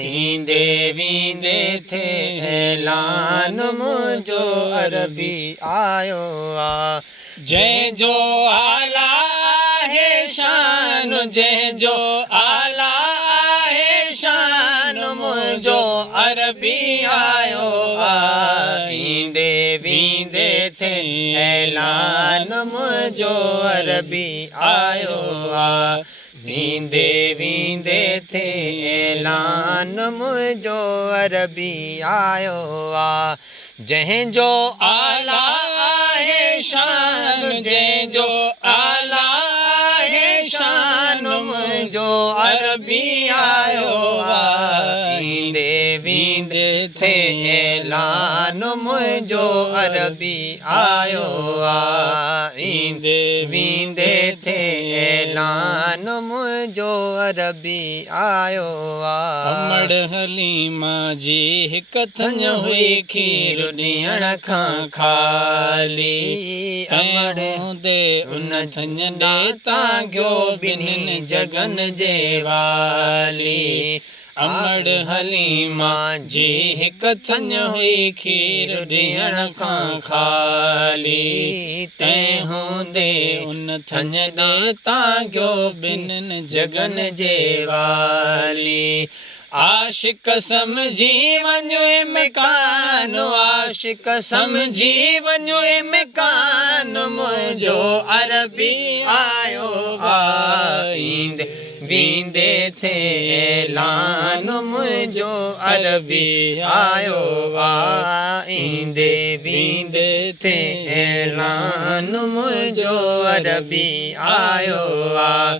ईंदे वींदे थे ऐलान मुंहिंजो अरबी आयो आ। जंहिंजो आला आहे शान, जंहिंजो आला आहे शान, मुंहिंजो अरबी आयो आ। ईंदे वींदे थे ऐलान मुंहिंजो अरबी आयो आ। वींदे वींदे थे ऐलान मुंहिंजो अरबी आयो आ। जंहिंजो आला आहे शान, जंहिंजो आला आहे शान, मुंहिंजो अरबी आयो आ। ईंदे वींदे थे ऐलान मुंहिंजो अरबी आयो आ। ईंदे वींदे थे ऐलान मुंहिंजो अरबी आयो आ। अमड़ हलीमा जी हिकु थञ हुई खीर ॾियण खां खाली। अमड़ हूंदे उन थञ ॾे तांगियो ॿिन्हिनि जगनि जे वाली। अमड़ हलीमा जी हिकु थञ हुई खीर ॾियण खां खाली। तंहिं हूंदे उन थञ ॾे तांगियो ॿिन्हिनि जगनि जे वाली। आशिक समझी वञो इम्कान, आशिक समझी वञो इम्कान, मुंहिंजो अरबी आयो आ। ईंदे वींदे थे ऐलान मुंहिंजो अरबी आयो आ। ईंदे वींदे थे ऐलान मुंहिंजो अरबी आयो आ।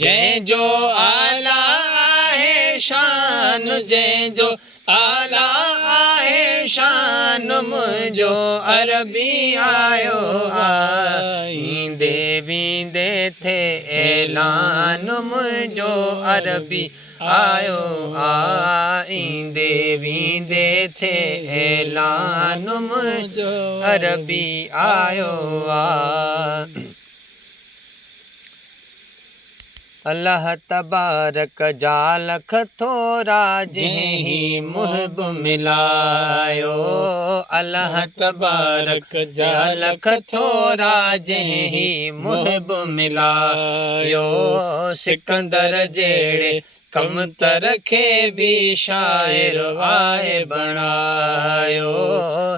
जंहिंजो आला आहे शान, जंहिंजो आला आहे शान, मुंहिंजो अरबी आयो आ। ईंदे वींदे थे ऐलान मुंहिंजो अरबी आयो आ। ईंदे वींदे थे ऐलान मुंहिंजो अरबी आयो आ। अल्लाह तबारक जा लख थोरा जंहिं मुहिब मिलायो। अल्लाह तबारक जा लख थोरा जंहिं मुहिब मिलायो। सिकंदर जहिड़े कमतर खे बि शाइर आहे बणायो।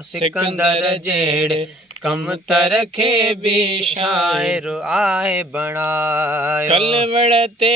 सिकंदर जहिड़े कमतर खे बि शाइर आहे बणायो। कलवड़ ते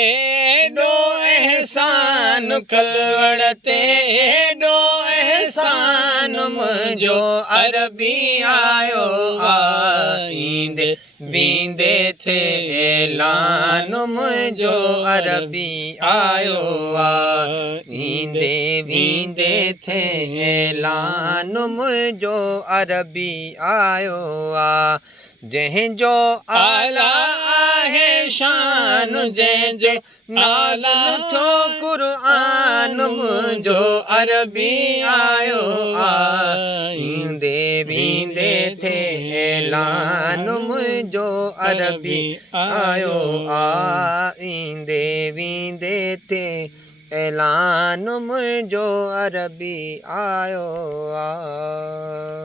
एॾो एहसान, कलवड़ ते एॾो एहसान, मुंहिंजो अरबी आयो आ। ईंदे वींदे थे ऐलान मुंहिंजो अरबी आयो आ। ईंदे वींदे थे ऐलान मुंहिंजो अरबी आयो आ। जंहिंजो आला आहे शान, जंहिंजो नालो थो क़ुरान, मुंहिंजो अरबी आयो आ। ईंदे वींदे थे ऐलान मुंहिंजो अरबी आयो आ। ईंदे वींदे थे ऐलान मुंहिंजो अरबी आयो आ।